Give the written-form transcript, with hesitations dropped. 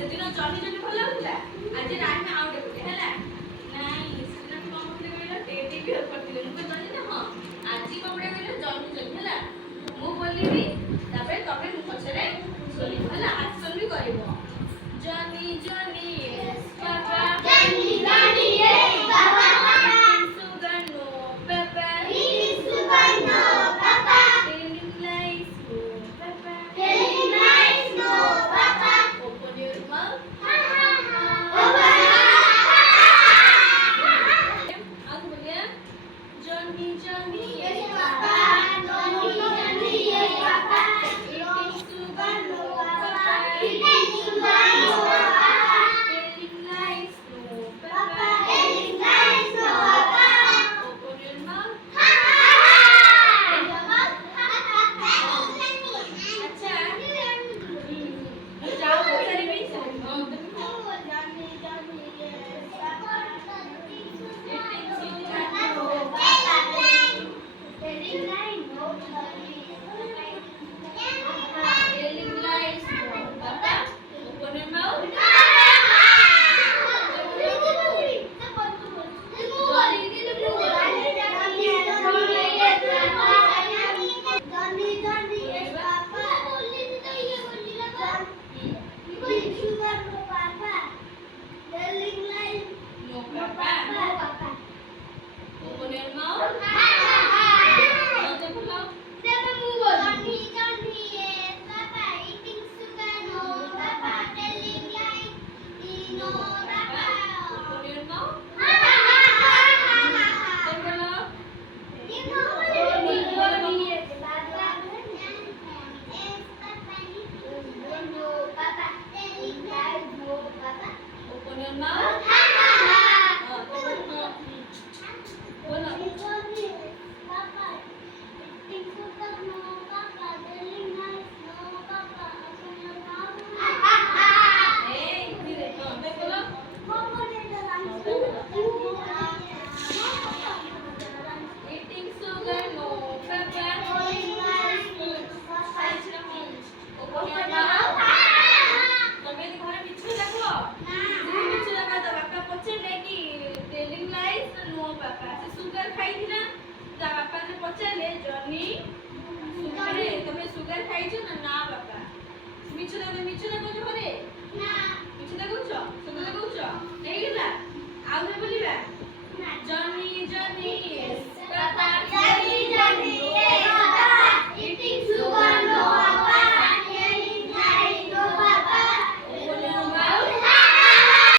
ସେଦିନ ଜହ୍ନି ଜହ୍ନି ଭଲ ଲାଗୁଥିଲା ଆଜି ରାଣୀ ଆଉ ଗୋଟେ ହେଲା ନାଇଁ ସେଦିନ କଣ କହିଲେ କହିଲ ଟେଡି ବିୟର କରିଥିଲେ ମୁଁ କହିଲି ନା ହଁ ଆଜି କଣ ଗୋଟେ କହିଲ ଜହ୍ନି ଜହ୍ନି ହେଲା ମୁଁ ବୋଲିବି ତାପରେ ତମେ ମୁଁ ପଛରେ ଶୁଣିବ ହେଲା ଆକ୍ସନ ବି କରିବ ଜହ୍ନି ଜହ୍ନି yes papa Johnny, Johnny, yes, Papa. eating sugar no papa Eating sugar, no, Papa. telling lies no papa Telling lies, no, Papa. open your mouth आगे बोलिए Johnny Johnny Yes, Papa. Johnny, Johnny, yes, Papa. eating sugar no papa Eating sugar, no, Papa. telling lies no Papa, papa telling lies, no, Papa. open your mouth अच्छा जाओ बेचारे भी telling lies no papa open your mouth no papa open your mouth mouth खोलो open your mouth खोलो open your mouth बोलो ए धीरे खोलो eating sugar no papa open your mouth ତମେ ଘରେ ମିଛ ଦେଖ ମିଛ ଦେଖ ତ ବାପା ପଚାରିଲେ କି telling lies no papa ସେ ସୁଗାର ଖାଇଥିଲା ତା ବାପାને ପଚାରିଲେ ଜନି ସୁଗାର ତମେ ସୁଗାର ଖାଇଛ ନା ନା ବାପା ମିଛ ଦେଖ ଘରେ ମିଛ ଦେଖୁଛ ସତ ଦେଖୁଛ ହେଇଗଲା ଆଉ ଥରେ ବୋଲିବା ଜନି ଜନି yes papa